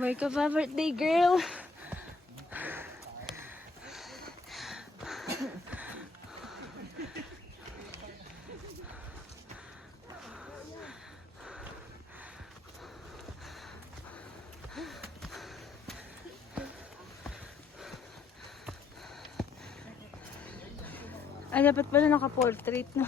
May ka pa birthday girl. Ay, dapat pala naka-portrait, no?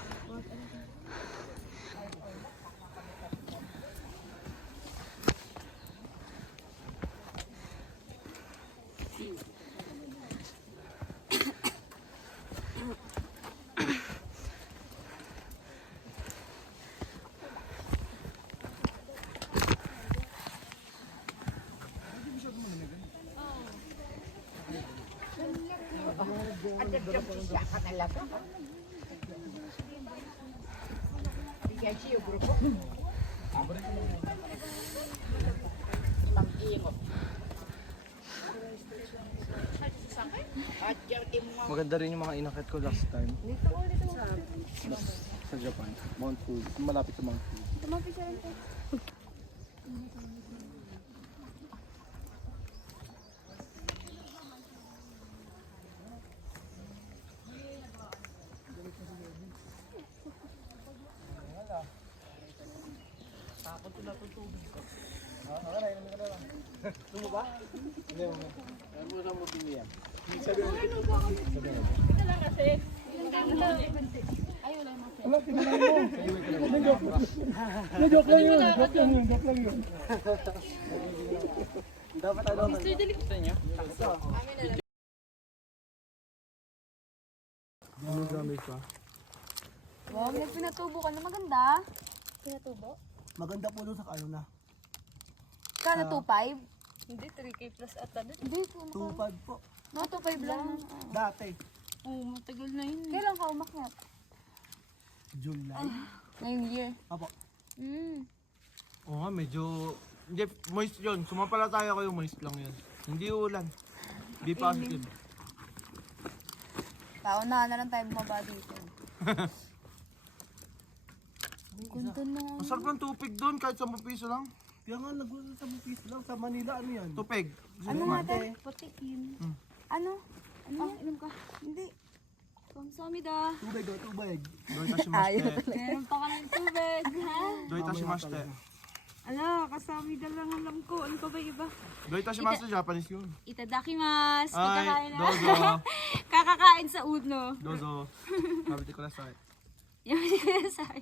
Maganda rin yung mga inakit ko last time. Sa Japan. Mount Fuji. Malapit sa Mount Fuji. Joke lang yun. Dapat ano naman. Ano gamit ka? Wow, may pinatubo ka na maganda. Pinatubo? Maganda po doon sa ano na. Kano 2.5? Hindi, 3K plus ata doon. Hindi ko 2.5 po. No, 2.5 lang. Dati. Oo, matagal na yun. Kailan ka umakyat? July. Ngayong year. Apo. Oo nga, medyo... Hindi, moist yun. Sumapala tayo kayo, moist lang yun. Hindi ulan. Be positive. Paunahan na lang tayo bumaba dito. Ganda na. Masarap ng tupig doon, kahit 10 piso lang. Kaya nga nagulat sa piso lang. Sa Manila, ano yan? Tupig. Ano nga tayo? Puti yun. Ano? Ano yan? Inom ka? Hindi. Kamsamida. Tubig o tubig. Doy tashimashite. Meron pa ka ng tubig, ha? Doy tashimashite. Ala, kasamida lang alam ko. Ano pa ba iba? Doy tashimashite, Japanese yun. Itadakimasu. Ay, Magkakain na. dozo. Kakakain sa uno. Dozo. Tabete kudasai. Yung hindi ko nasay.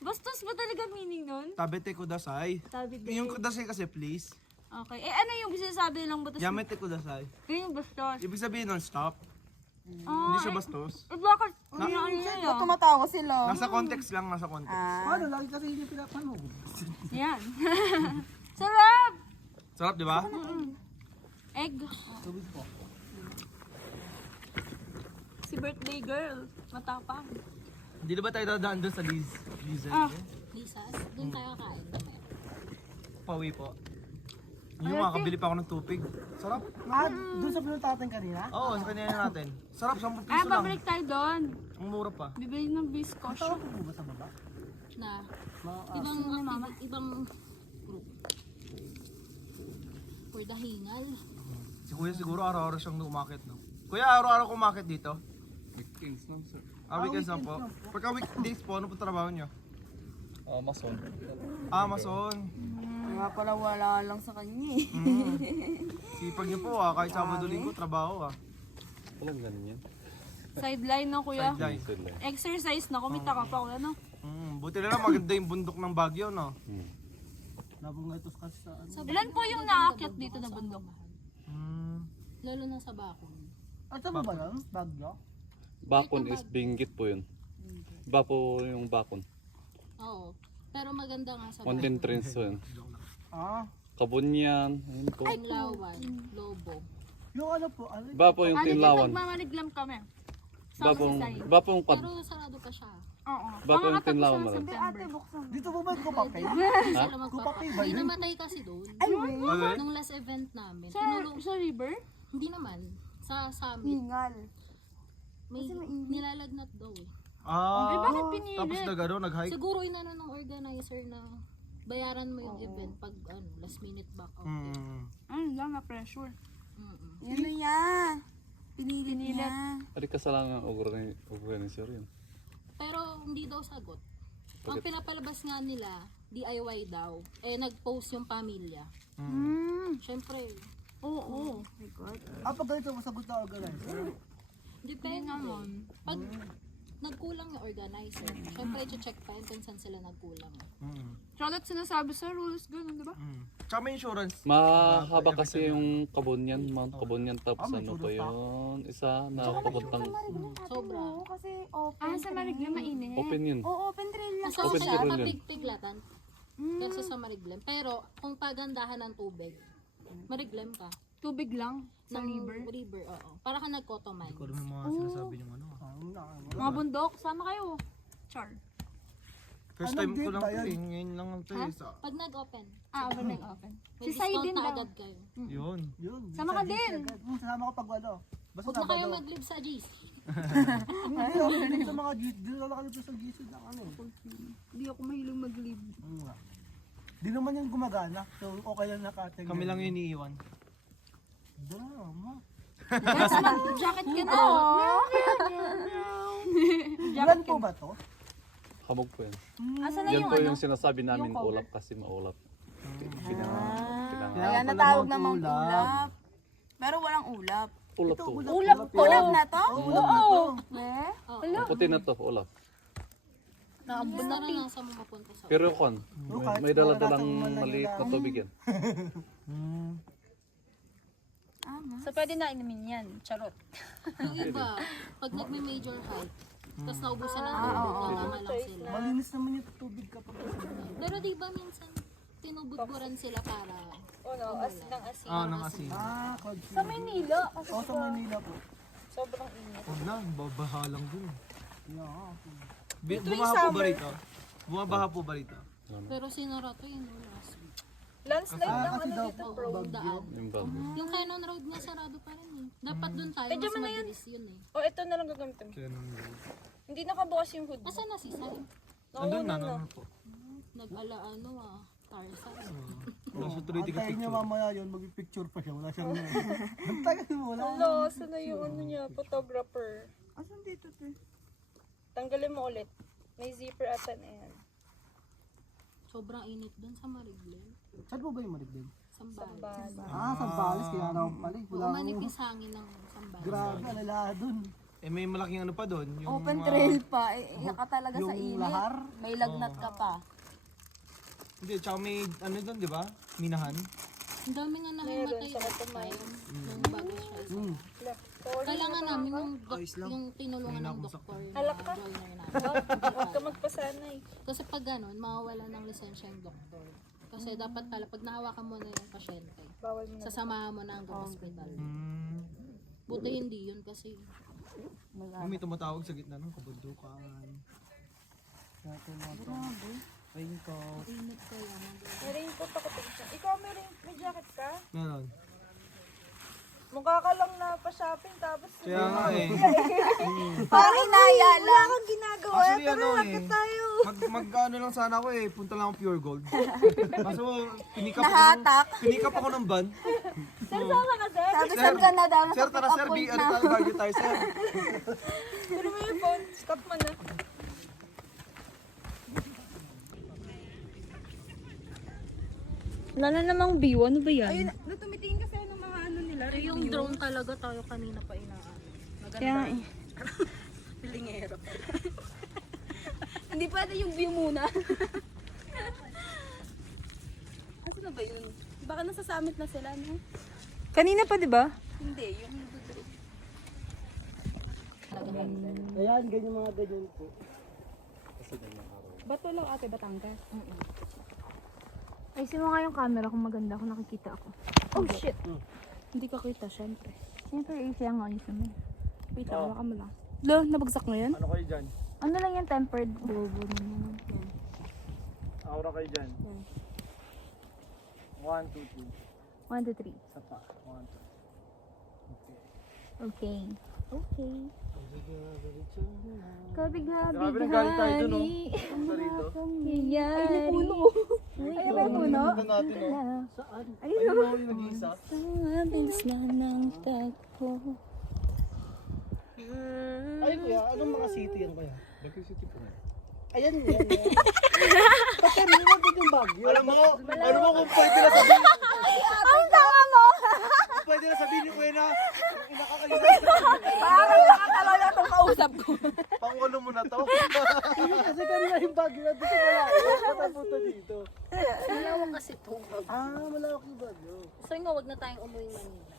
Bastos ba talaga meaning nun? Tabete kudasai. Sabi din. Yung kudasai kasi please. Okay. Eh, ano yung sinasabi nilang bastos? Yamete kudasai. Yun yung bastos. Ibig sabihin non-stop. Ah, Hindi siya bastos. eh, bakit? Ano yan? Ba't tumatawa sila? Nasa context lang, nasa context. Paano? Lagi kasi hindi pinapanood. Yan. Sarap! Sarap, di ba? Egg. Tubig po. Si birthday girl. Matapang. Hindi na ba tayo dadaan doon sa Liz? Liz, Ah. Lisas, doon tayo kain. Pawi po. Yung makakabili pa ako ng tupig. Sarap. Ah, doon sa pinuntahan kanina? Oo, sa kanina natin. Sarap, 10 Ah, piso lang. pabalik tayo doon. Ang mura pa. Bibili ng biscocho. Tawag po ba sa baba? Na Mga ibang group. For the hingal. Si Kuya siguro araw-araw siyang umakit, no? Kuya, araw-araw kumakit dito? Weekends lang, sir. Weekends lang po. Pagka weekdays po, ano po trabaho niyo? Mason. Amazon. Nga pala wala lang sa kanya eh. Sipag niyo po kahit Sabado-Linggo trabaho Walang ganun yan. Sideline no, kuya. Sideline. Sir lang. Exercise na. Kumita ka pa, kuya, no? Buti na lang maganda yung bundok ng Baguio, no? nabungatos kasi sa ano. Ilan po yung naakyat dito na bundok? Lalo na sa Bakon. At saan ba yan? Bagyo? Bakon is Benguet po yun. Iba po yung Bakon. Oo. Pero maganda nga sa Mountain trains po yun. Ah, Kabunyan, ayun po. Tinlawan, Lobo. yung ano po, ano? Iba po yung Ano yung Tinlawan. magmamaliglam kami? Iba po yung Pero sarado pa siya. Oo. Iba po yung Tinlawan sa marami. September. Dito po ba yung kupapay? Sila magpapa. Kupapay ba Hindi yun? namatay kasi doon. Okay? Nung last event namin. Sa river? Hindi naman. Sa summit. Hingal. May nilalagnat daw eh. Eh, bakit pinili? Tapos nag-hike? Siguro inano ng organizer na bayaran mo yung event pag last minute back out. Lang na pressure. Mm-mm. Yan na niya. Pinilit niya. Ari kasalanan ng organizer yun. Pero hindi daw sagot. Ang pinapalabas nga nila, DIY daw. Nag-post yung pamilya. Siyempre, Oo. My God. Pag ganito, masagot na organizer. depende. Pag nagkulang yung organizer, siyempre i-check pa yun kung saan sila nagkulang. Charlotte sinasabi sa rules, gano'n, di ba? Tsaka may insurance. Mahaba kasi yung Kabunyan, Mount Kabunyan, tapos may ano pa churros pa. yun, isa na papuntang Sobra. Kasi open. Sa Mariglan mainit. open yun. Oo, open trail lang. Mas Open kasi trail siya yun. mapigtiglatan kaysa sa Mariglem. Pero kung pagandahan ng tubig, Mariglem ka. Tubig lang. Sa Ng river. oo. Para ka nag-cotto mines. Kung ano yung mga sinasabi ng ano. Mga bundok, sama kayo. Char. First Anong time ko date lang ba to yan? eh. Ngayon lang ito eh. Pag nag-open, Open na open. may Si Sai discount din na daw. agad kayo. Yun. Yun. Sama ka din. Sasama ko pag ano. Basta Huwag na kayo Sabado. mag-live sa GC. Ayun, dito sa mga GC. Dito na kami sa GC na ano. Hindi ako mahilig mag-live. Ano nga. Di naman yung gumagana. So, okay lang nakating. Kami lang yung iniiwan. Drama. Guys, mag-jacket ka na. Ilan po ba to? Hamog po yan. Asan na Yan yung po ano? yung sinasabi namin, yung cover? ulap kasi maulap. Kailangan Kaya pala natawag na mag-ulap. Mount Ulap. Pero walang ulap. ulap to. Ulap na to? Oo. Ang puti na to, ulap. Mas naranasan mo mapunta sa Pero kon, kahit may dala-dalang naranasan mo man lang maliit na yan. tubig yan. So, pwede na inumin yan. Charot. Yung iba, pag nagme-major hike, tapos naubusan ng tubig, nangangalang sila. Malinis naman yung tubig kapag Pero di ba minsan, tinubudburan sila para Ano, as ng asin. Nang asin. cloud Sa Maynila, kasi O, sa Manila po. sobrang init. Huwag na, babaha lang dun. Yeah. Bumaha po ba rito? Bumabaha po ba rito? pero sinara to yun last week. Landslide lang Kasi daw po, Oo, daan. Yung bago. Yung Cannon Road nga sarado pa rin eh. Dapat dun tayo, Medyo mas mo na yun. mabilis yun eh. O, ito na lang gagamitin mo. Kaya nang Hindi nakabukas yung hood. Asan na si Sai? nandun na, nandun po. Nag-ala Tarzan. Nasa tuloy Antayin niya picture. mamaya yun, mag-picture pa siya. Wala siyang Antayin mo, wala. Hello, saan na yung ano niya, photographer? Asan dito to? Tanggalin mo ulit. May zipper ata na yan. Sobrang init dun sa Mariglen. Saan po ba yung Marigden? Sambales. Sambales, kaya raw pala. Wala Oo, akong... manipis hangin ng Sambales. Grabe, alala dun. Eh may malaking ano pa doon. Yung Open mga- trail pa. Iyak ka talaga sa Yung init. lahar? May lagnat ka pa. Hindi, tsaka may ano doon, di ba? Minahan. Ang dami nga nahimatay sa Katumay. nung bago siya. Kailangan namin yung tinulungan ng doktor na joiner namin. Huwag ka magpasanay. Kasi pag ganun, mawawala ng lisensya yung doktor. Kasi dapat pala, pag nahawakan mo na yung pasyente, Bawal mo na. sasamahan mo na hanggang hospital. Buti hindi yun kasi May tumatawag sa gitna ng kabundukan. Raincoat. init kaya. May raincoat ako tingin. Ikaw may jacket ka? Meron. Mukha ka lang na pa-shopping tapos Kaya nga eh. Parang inaya lang. kang ginagawa. Actually ano eh. Mag-ano lang sana ako eh. Punta lang ako Pure Gold. Kaso pinikap ako ng van. Sama ka, sir. Sabi saan ka na daw? Sir, tara sir, ano tayo budget tayo sir. Pero mo yung phone. Stop mo na. Wala na namang view. Ano ba yan? Ayun, tumitingin kasi ng mga ano nila. Yung drone talaga tayo kanina pa inaan. Kaya eh. Pilingero. Hindi pwede yung view muna. Asa na ba yun? Baka nasa summit na sila, no? Kanina pa, di ba? Hindi, yung Ayan, ganyan mga ganyan po. Bato lang ate, Batangas. Ayusin mo nga yung camera kung maganda kung nakikita ako. Oh shit! Hindi ka kita, syempre. Syempre, siya nga ayusin mo. Wait lang, baka mo lang. Lo, nabagsak mo yan? Ano kayo dyan? Ano lang yan, tempered bobo naman. Yan. Aura kayo dyan. 1, 2, 3. 1, 2, 3. Isa pa. 1, 2. Okay. Okay. Okay. Grabe nagalit tayo dun, oh. Punta rito. Ay, may puno. Ay, may puno. Tingnan natin, oh. Saan? Ayun, oh, yung nag-iisa. Mabilis na ng tagpo. Ay, kuya, anong mga city yan, kuya? Nag-city po. Ayan, yan. Pati, hindi mo din yung Baguio. Alam mo kung pwede na sabihin. Ang tama mo! Kung pwede na sabihin ni Kuya na nakakalimutan. Parang nakakalaga itong kausap ko. Pangulo mo na to. Kasi kanina yung Baguio natin sa malayo. Patapunta dito. Malawak kasi to. Ah, malawak yung Baguio. So nga, wag na tayong umuwi Manila.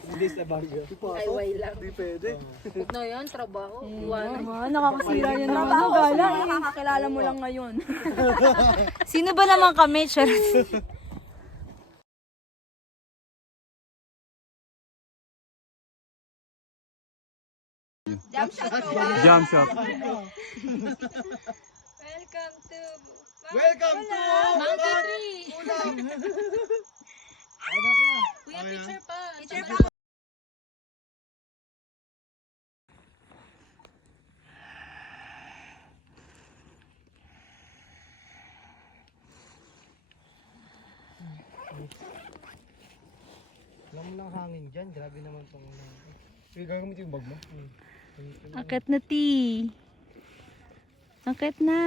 Hindi sa Baguio. Di pa Ay, way lang. Di pwede. Huwag na yan, trabaho. Iwanan. Nakakasira yun naman. Ano gala? Nakakakilala mo lang ngayon. Sino ba naman kami, Charles? Jump shot. Welcome to Mountain Tree! Kuya, picture pa. Picture pa. Alam mo lang hangin dyan. Grabe naman itong... Sige, gagamit yung bag mo. Akit na, T. Akit na.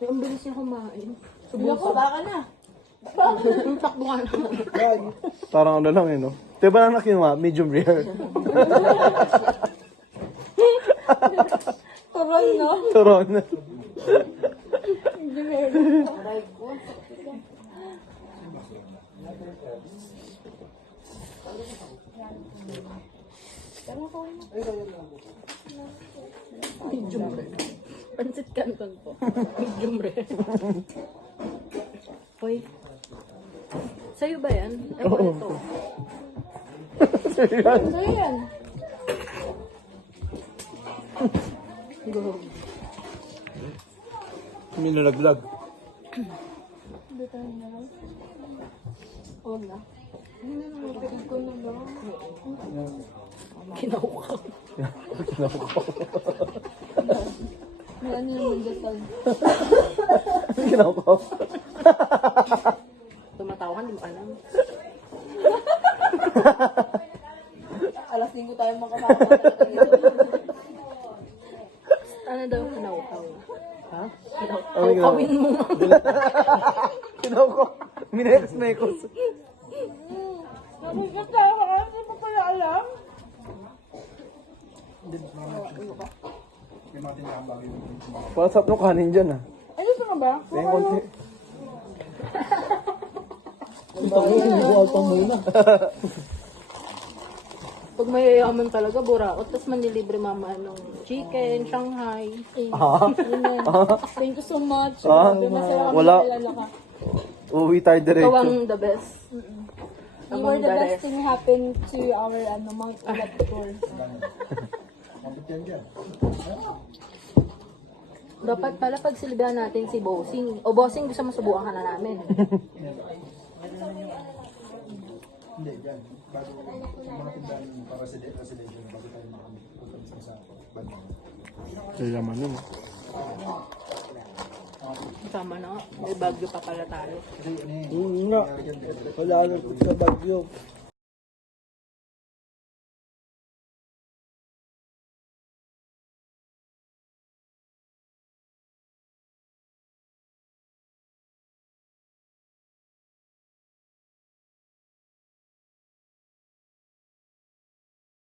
Ang bilis niya kumain. Parang ano lang no? Diba lang nakinuha? Medium rare. Turon, no? Turon. Pansit canton po. Medium rare. Hoy. Sa'yo ba yan? Ewan ito. May nalaglag. Huwag na. Kinaukaw. Ano yung dasal? Kinakaw. Tumatawa ka, hindi mo alam. Alas 5 tayo makapapagod dito. Ano daw kinaukaw? Ha? Kawin mo. Kinakaw. Minekos. Nagugas tayo ka kasi pa pala alam. What's up no kanin dyan Ano ito nga ba? Tingin konti. Ito ko muna. Pag mayayaman talaga, buraot. Tapos manlilibre mama ng chicken, Shanghai. Thank you so much. Wala. Kilala ka. Uwi tayo Ikaw diretso. ang the best. You were the best thing happened to our Mount Ulat tour. Dapat pala pag silbihan natin si Bossing. O Bossing, gusto mo subukan ka na namin. Kaya man yun. Tama na. May Baguio pa pala tayo. Nga. Wala na sa Baguio.